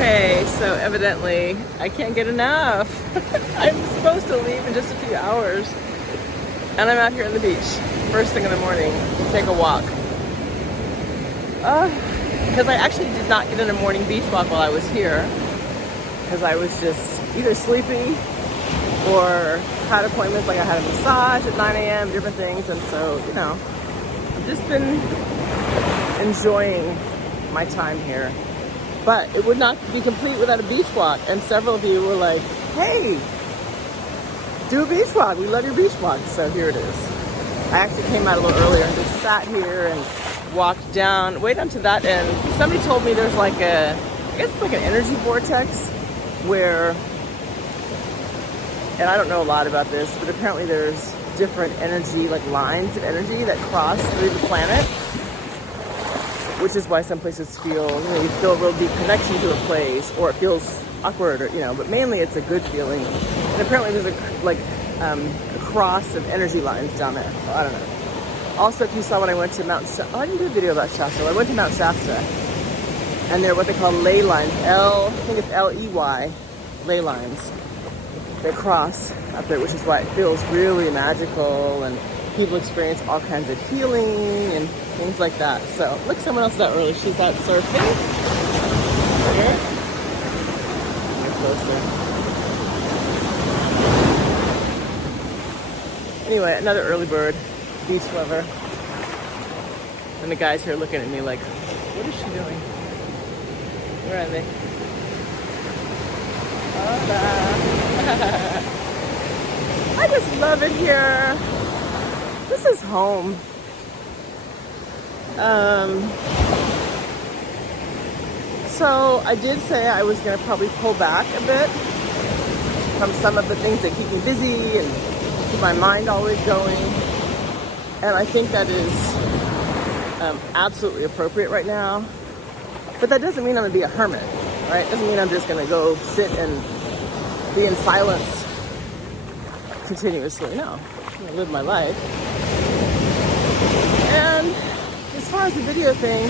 Okay, so evidently I can't get enough. I'm supposed to leave in just a few hours. And I'm out here on the beach, first thing in the morning, to take a walk. Because I actually did not get in a morning beach walk while I was here. Because I was just either sleepy or had appointments, like I had a massage at 9 a.m., different things. And so, you know, I've just been enjoying my time here. But it would not be complete without a beach walk. And several of you were like, hey, do a beach walk. We love your beach walk. So here it is. I actually came out a little earlier and just sat here and walked down, way down to that end. Somebody told me there's like I guess it's like an energy vortex where, and I don't know a lot about this, but apparently there's different energy, like lines of energy that cross through the planet. Which is why some places feel, you feel a real deep connection to a place, or it feels awkward, or, but mainly it's a good feeling. And apparently there's a cross of energy lines down there. Well, I don't know. Also, if you saw when I went to Mount Shasta, I didn't do a video about Shasta. I went to Mount Shasta, and they're what they call ley lines. I think it's L-E-Y, ley lines. They cross up there, which is why it feels really magical, and people experience all kinds of healing and things like that. So look, someone else is out early. She's out surfing. Here. Get closer. Anyway, another early bird, beach lover. And the guys here looking at me like, what is she doing? Where are they? Hola. I just love it here. This is home. So I did say I was going to probably pull back a bit from some of the things that keep me busy and keep my mind always going. And I think that is absolutely appropriate right now. But that doesn't mean I'm going to be a hermit, right? It doesn't mean I'm just going to go sit and be in silence continuously. No, I'm going to live my life. And as far as the video thing,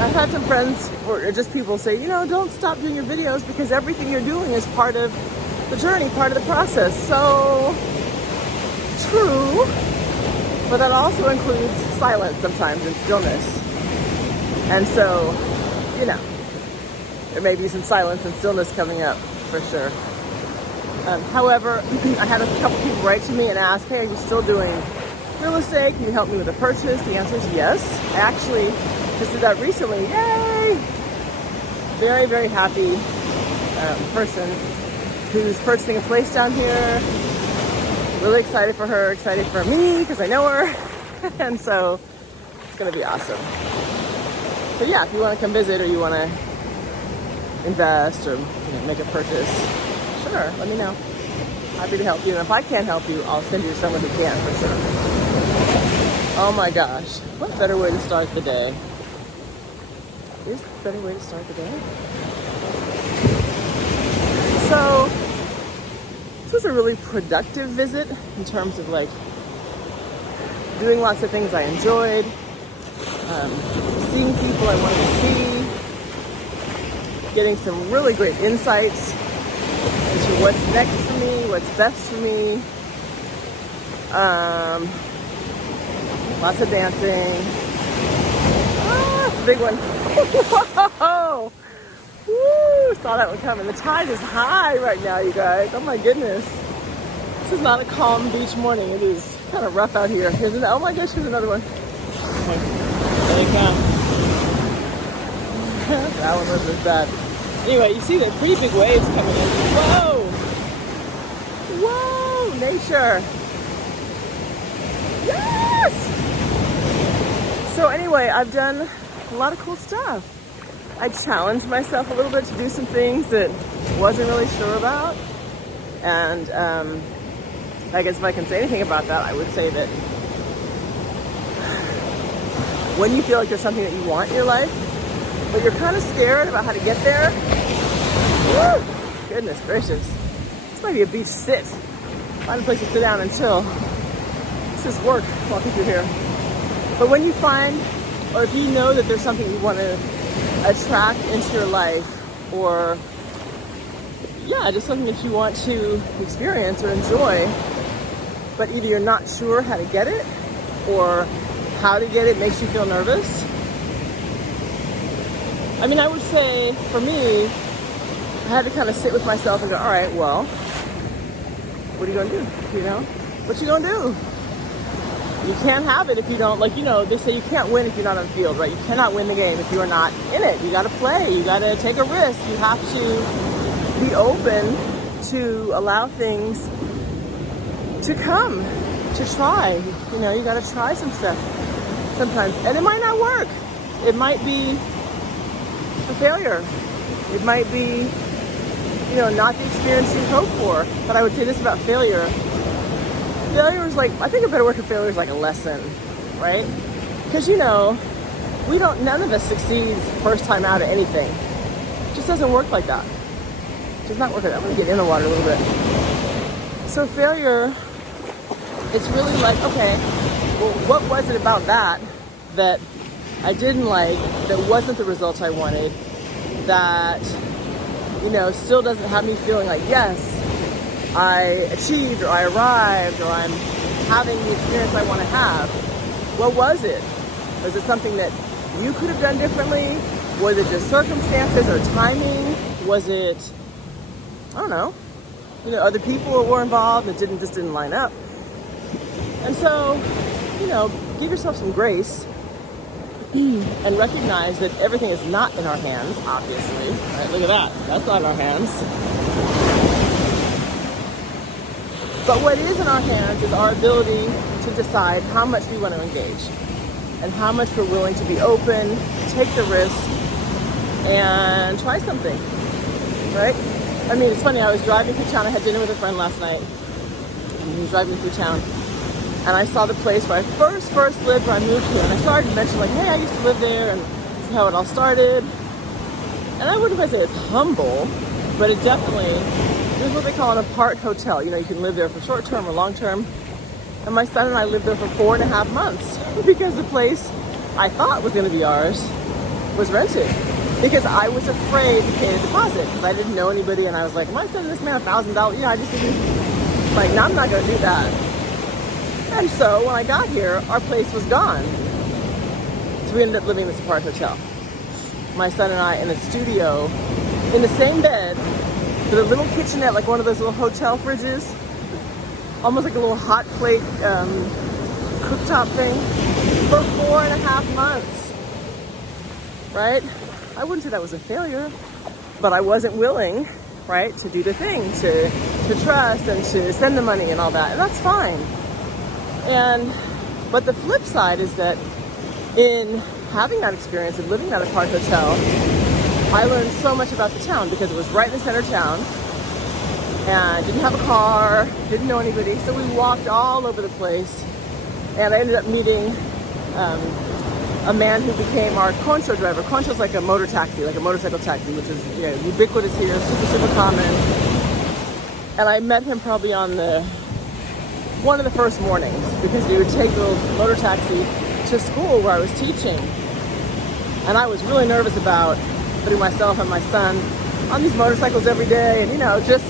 I've had some friends or just people say, don't stop doing your videos because everything you're doing is part of the journey, part of the process. So true, but that also includes silence sometimes and stillness. And so, there may be some silence and stillness coming up for sure. However, I had a couple people write to me and ask, hey, are you still doing real estate? Can you help me with a purchase? The answer is yes. I actually just did that recently. Yay! Very, very happy person who's purchasing a place down here. Really excited for her, excited for me because I know her. And so it's going to be awesome. So yeah, if you want to come visit or you want to invest or make a purchase, sure, let me know. Happy to help you. And if I can't help you, I'll send you to someone who can for sure. Oh my gosh, what better way to start the day? Is there a better way to start the day? So, this was a really productive visit in terms of doing lots of things I enjoyed, seeing people I wanted to see, getting some really great insights into what's next for me, what's best for me. Lots of dancing. Big one. Whoa! Woo! Saw that one coming. The tide is high right now, you guys. Oh my goodness. This is not a calm beach morning. It is kind of rough out here. Oh my gosh, here's another one. Okay. There you come. That one wasn't as bad. Anyway, you see the pretty big waves coming in. Whoa! Whoa! Nature! Yes! So anyway, I've done a lot of cool stuff. I challenged myself a little bit to do some things that wasn't really sure about. And I guess if I can say anything about that, I would say that when you feel like there's something that you want in your life, but you're kind of scared about how to get there, woo, goodness gracious, this might be a beach sit. Find a place to sit down and chill. This is work walking through here. But when you find, or if you know that there's something you want to attract into your life, or yeah, just something that you want to experience or enjoy, but either you're not sure how to get it or how to get it makes you feel nervous. I mean, I would say for me, I had to kind of sit with myself and go, all right, well, what are you gonna do? You know, what you gonna do? You can't have it if you don't, like, you know, they say you can't win if you're not on the field, right? You cannot win the game if you're not in it. You gotta play, you gotta take a risk. You have to be open to allow things to come, to try. You know, you gotta try some stuff sometimes. And it might not work. It might be a failure. It might be, you know, not the experience you hope for. But I would say this about failure. Failure is like, I think a better word for failure is like a lesson, right? Because, you know, none of us succeeds first time out at anything. It just doesn't work like that. It does not work like that. I'm gonna get in the water a little bit. So failure, it's really like, okay, well, what was it about that I didn't like, that wasn't the results I wanted, that, you know, still doesn't have me feeling like, yes, I achieved, or I arrived, or I'm having the experience I want to have. What was it? Was it something that you could have done differently? Was it just circumstances or timing? Was it, I don't know, you know, other people were involved that just didn't line up? And so, you know, give yourself some grace and recognize that everything is not in our hands, obviously. Right? Look at that. That's not in our hands. But what is in our hands is our ability to decide how much we want to engage and how much we're willing to be open, take the risk, and try something, right? I mean, it's funny, I was driving through town. I had dinner with a friend last night, and he was driving through town. And I saw the place where I first lived, where I moved to, and I started to mention, like, hey, I used to live there, and this is how it all started. And I wouldn't say it's humble, but it definitely is what they call an apart hotel. You know, you can live there for short term or long term. And my son and I lived there for 4.5 months because the place I thought was going to be ours was rented. Because I was afraid to pay the deposit because I didn't know anybody, and I was like, am I sending this man $1,000? Yeah, I just didn't, like, no, I'm not going to do that. And so when I got here, our place was gone. So we ended up living in this apart hotel. My son and I in a studio, in the same bed, with a little kitchenette, like one of those little hotel fridges, almost like a little hot plate cooktop thing, for 4.5 months, right? I wouldn't say that was a failure, but I wasn't willing, right, to do the thing, to trust and to send the money and all that, and that's fine. But the flip side is that in having that experience of living at a park hotel, I learned so much about the town because it was right in the center of town, and I didn't have a car, didn't know anybody, so we walked all over the place, and I ended up meeting a man who became our concho driver. Concho is like a motor taxi, like a motorcycle taxi, which is, you know, ubiquitous here, super common. And I met him probably on one of the first mornings, because we would take the little motor taxi to school where I was teaching. And I was really nervous about putting myself and my son on these motorcycles every day. And, you know, just,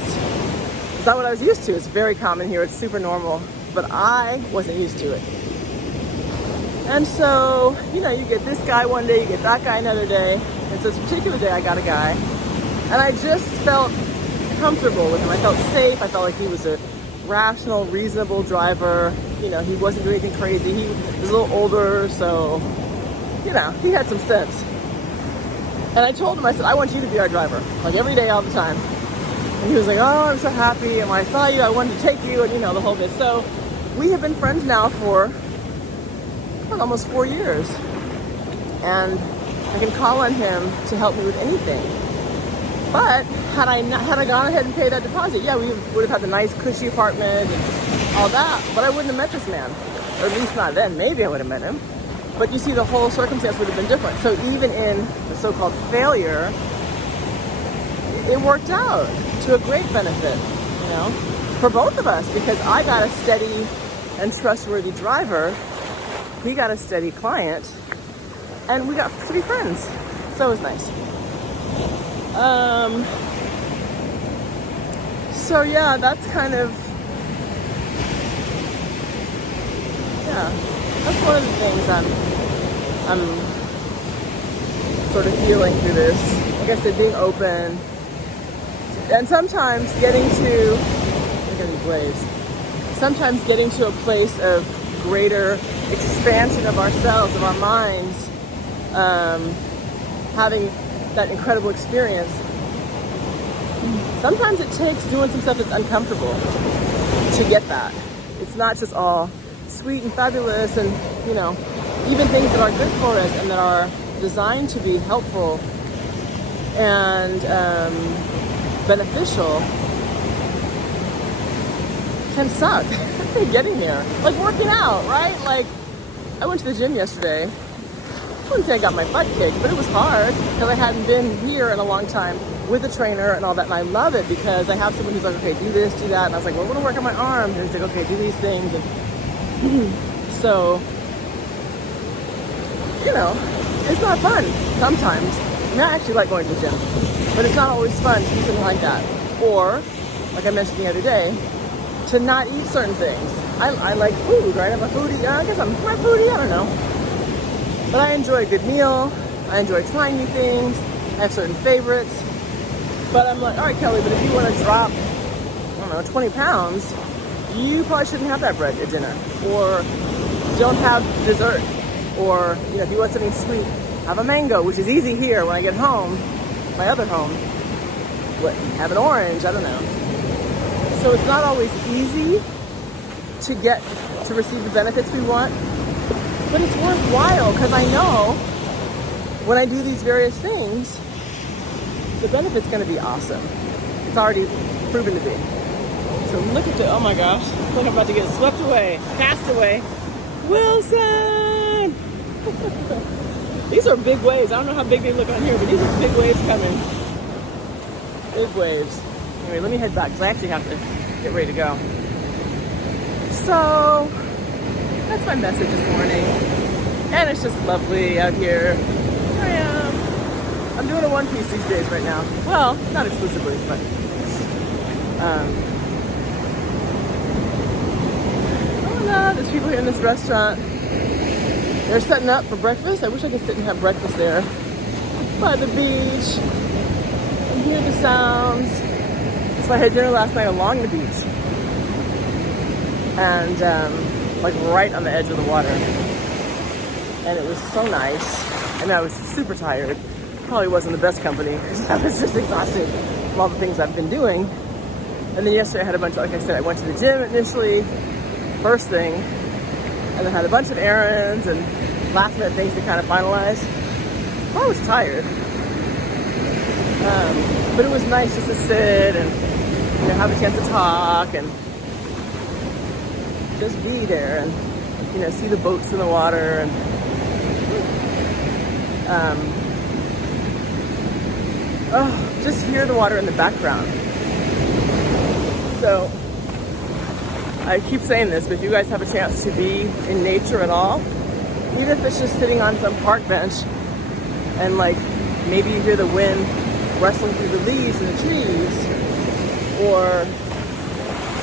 it's not what I was used to. It's very common here. It's super normal. But I wasn't used to it. And so, you know, you get this guy one day, you get that guy another day. And so this particular day I got a guy. And I just felt comfortable with him. I felt safe. I felt like he was a rational, reasonable driver. You know, he wasn't doing anything crazy. He was a little older, so, you know, he had some sense. And I told him, I said, I want you to be our driver, like every day, all the time. And he was like, oh, I'm so happy. And when I saw you, I wanted to take you, and, you know, the whole bit. So we have been friends now for almost 4 years. And I can call on him to help me with anything. But had I gone ahead and paid that deposit, yeah, we would have had the nice cushy apartment and all that, but I wouldn't have met this man, or at least not then. Maybe I would have met him, but you see, the whole circumstance would have been different. So even in the so-called failure, it worked out to a great benefit, you know, for both of us, because I got a steady and trustworthy driver, he got a steady client, and we got to be friends. So it was nice. So yeah, that's kind of, yeah, that's one of the things I'm sort of feeling through this. Like I said, being open, and sometimes getting to, look at these waves, sometimes getting to a place of greater expansion of ourselves, of our minds, having that incredible experience. Sometimes it takes doing some stuff that's uncomfortable to get that. It's not just all sweet and fabulous and, you know, even things that are good for us and that are designed to be helpful and beneficial can suck getting there. Like working out, right? Like I went to the gym yesterday. I wouldn't say I got my butt kicked, but it was hard because I hadn't been here in a long time with a trainer and all that. And I love it because I have someone who's like, okay, do this, do that. And I was like, well, I want to work on my arms. And he's like, okay, do these things. And so, you know, it's not fun sometimes. I mean, I actually like going to the gym, but it's not always fun to do something like that. Or, like I mentioned the other day, to not eat certain things. I like food, right? I'm a foodie. I guess I'm a foodie. I don't know. But I enjoy a good meal. I enjoy trying new things. I have certain favorites. But I'm like, all right, Kelly, but if you want to drop, I don't know, 20 pounds, you probably shouldn't have that bread at dinner. Or don't have dessert. Or, you know, if you want something sweet, have a mango, which is easy here when I get home, my other home. What, have an orange, I don't know. So it's not always easy to get to receive the benefits we want, but it's worthwhile because I know when I do these various things, the benefit's going to be awesome. It's already proven to be. So look at the, oh my gosh, I feel like I'm about to get swept away, cast away. Wilson! These are big waves. I don't know how big they look on here, but these are big waves coming. Big waves. Anyway, let me head back because I actually have to get ready to go. So, that's my message this morning. And it's just lovely out here. Here I am. I'm doing a one piece these days right now. Well, not exclusively, but oh no, there's people here in this restaurant. They're setting up for breakfast. I wish I could sit and have breakfast there by the beach and hear the sounds. So I had dinner last night along the beach and like right on the edge of the water. And it was so nice. And I was super tired. Probably wasn't the best company because I was just exhausted from all the things I've been doing. And then yesterday I had a bunch of, like I said, I went to the gym initially, first thing, and then had a bunch of errands and last minute things to kind of finalize. I was tired. But it was nice just to sit and, you know, have a chance to talk and just be there and, you know, see the boats in the water and just hear the water in the background. So I keep saying this, but if you guys have a chance to be in nature at all, even if it's just sitting on some park bench and like maybe you hear the wind rustling through the leaves and the trees, or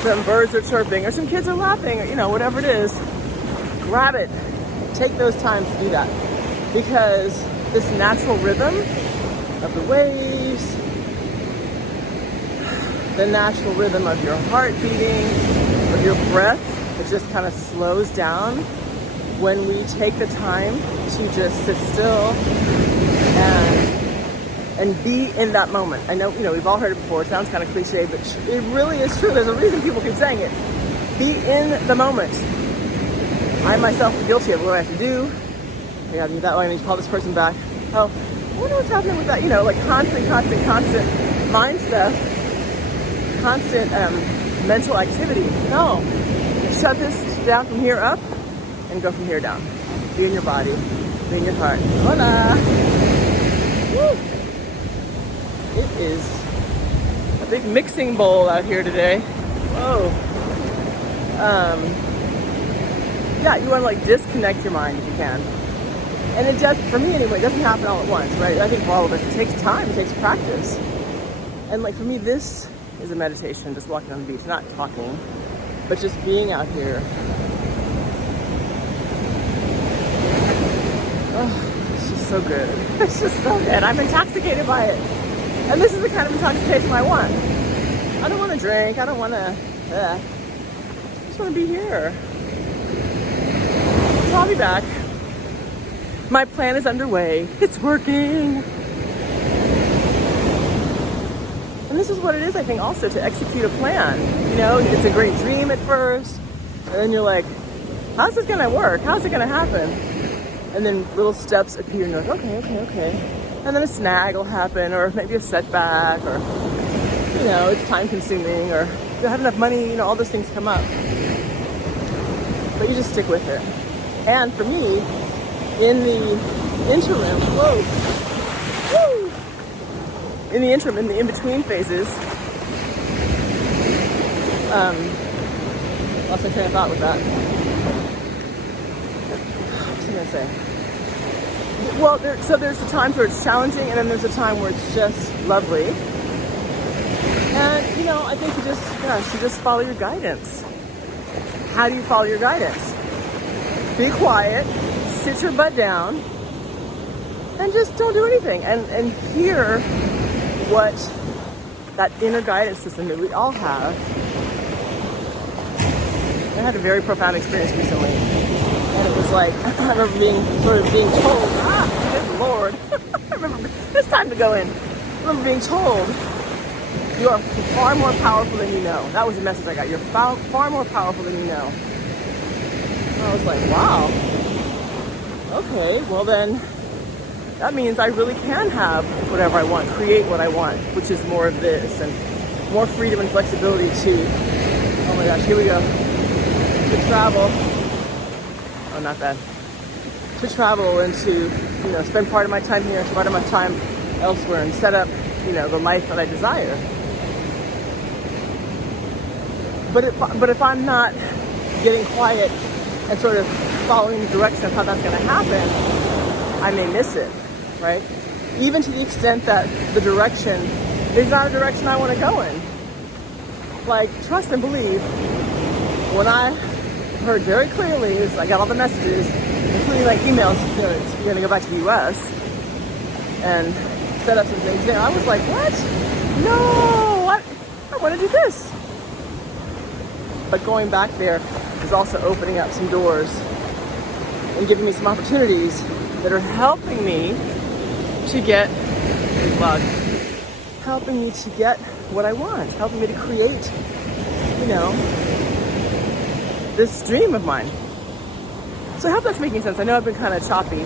some birds are chirping, or some kids are laughing, or, you know, whatever it is, grab it. Take those times to do that. Because this natural rhythm of the waves, the natural rhythm of your heart beating, of your breath, it just kind of slows down when we take the time to just sit still and be in that moment. I know, you know, we've all heard it before. It sounds kind of cliche, but it really is true. There's a reason people keep saying it. Be in the moment. I myself am guilty of what I have to do. I gotta do that one. I need to call this person back. Oh, I wonder what's happening with that. You know, like constant mind stuff, constant mental activity. No, shut this down from here up and go from here down. Be in your body, be in your heart. Hola. Woo. It is a big mixing bowl out here today. Whoa. Yeah, you want to like disconnect your mind if you can. And it does, for me anyway, it doesn't happen all at once, right? I think for all of us, it takes time, it takes practice. And like for me, this is a meditation, just walking on the beach, not talking, but just being out here. Oh, it's just so good. It's just so good. I'm intoxicated by it. And this is the kind of intoxication I want. I don't want to drink. I don't want to, I just want to be here. So I'll be back. My plan is underway. It's working. And this is what it is, I think, also to execute a plan. You know, it's a great dream at first. And then you're like, how's this going to work? How's it going to happen? And then little steps appear and you're like, okay. And then a snag will happen, or maybe a setback, or, you know, it's time consuming, or you don't have enough money, you know, all those things come up. But you just stick with it. And for me, in the interim, in the in-between phases, lost my train of thought with that. What was I going to say? Well, so there's the times where it's challenging, and then there's a time where it's just lovely. And, you know, I think you just follow your guidance. How do you follow your guidance? Be quiet, sit your butt down, and just don't do anything. And hear what that inner guidance system that we all have. I had a very profound experience recently. And it was like, I remember being told, good Lord. I remember, it's time to go in. I remember being told, you are far more powerful than you know. That was the message I got. You're far more powerful than you know. And I was like, wow. Okay, well then, that means I really can have whatever I want, create what I want, which is more of this, and more freedom and flexibility to, oh my gosh, here we go, to travel. Oh, not that. To travel and to, you know, spend part of my time here, part of my time elsewhere, and set up, you know, the life that I desire. But if I'm not getting quiet and sort of following the direction of how that's going to happen, I may miss it, right? Even to the extent that the direction is not a direction I want to go in. Like, trust and believe, when I heard very clearly, as I got all the messages, including like emails, you know, you're going to go back to the US and set up some things there. I was like, what? No, I want to do this. But going back there is also opening up some doors and giving me some opportunities that are helping me to get what I want, helping me to create, you know, this dream of mine. So I hope that's making sense. I know I've been kind of choppy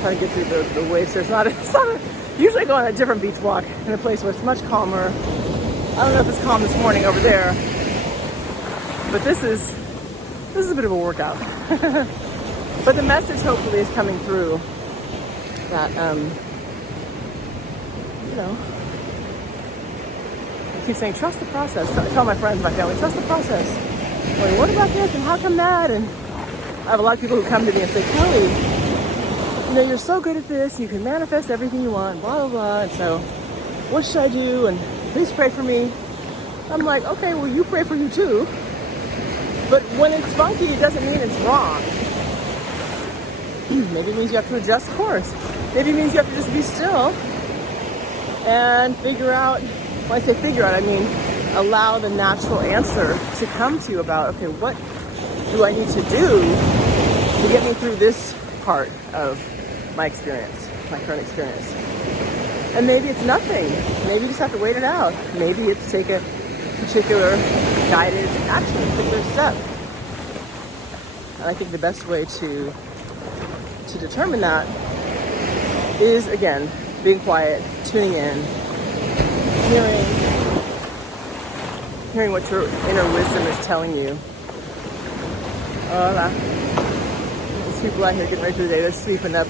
trying to get through the waves. Usually I go on a different beach walk in a place where it's much calmer. I don't know if it's calm this morning over there, but this is a bit of a workout. But the message hopefully is coming through that, you know, I keep saying, trust the process. I tell my friends, my family, trust the process. Like, what about this and how come that? And I have a lot of people who come to me and say, Kelly, you know, you're so good at this. You can manifest everything you want, blah, blah, blah. And so what should I do? And please pray for me. I'm like, okay, well, you pray for you too. But when it's funky, it doesn't mean it's wrong. Maybe it means you have to adjust course. Maybe it means you have to just be still and figure out, when I say figure out, I mean allow the natural answer to come to you about, okay, what do I need to do to get me through this part of my experience, my current experience? And maybe it's nothing. Maybe you just have to wait it out. Maybe it's take a particular guided action, a particular step. And I think the best way to determine that is, again, being quiet, tuning in, hearing what your inner wisdom is telling you. Hola. There's people out here getting ready for the day. They're sweeping up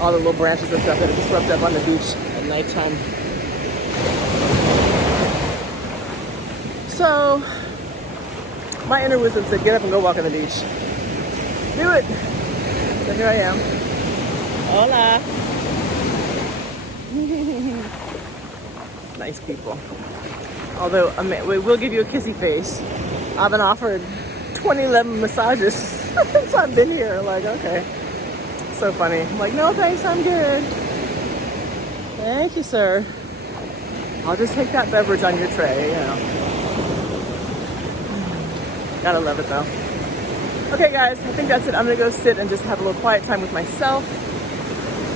all the little branches and stuff that are just swept up on the beach at nighttime. So, my inner wisdom said, get up and go walk on the beach. Do it. So here I am. Hola. Nice people. Although we will give you a kissy face. I've been offered 2011 massages since I've been here. Like, okay. So funny. I'm like, no thanks, I'm good. Thank you, sir. I'll just take that beverage on your tray, you know. Gotta love it though. Okay guys, I think that's it. I'm gonna go sit and just have a little quiet time with myself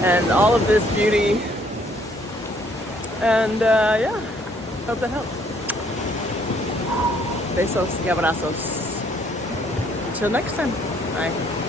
and all of this beauty. And yeah, hope that helps. Besos y abrazos. Until next time. Bye.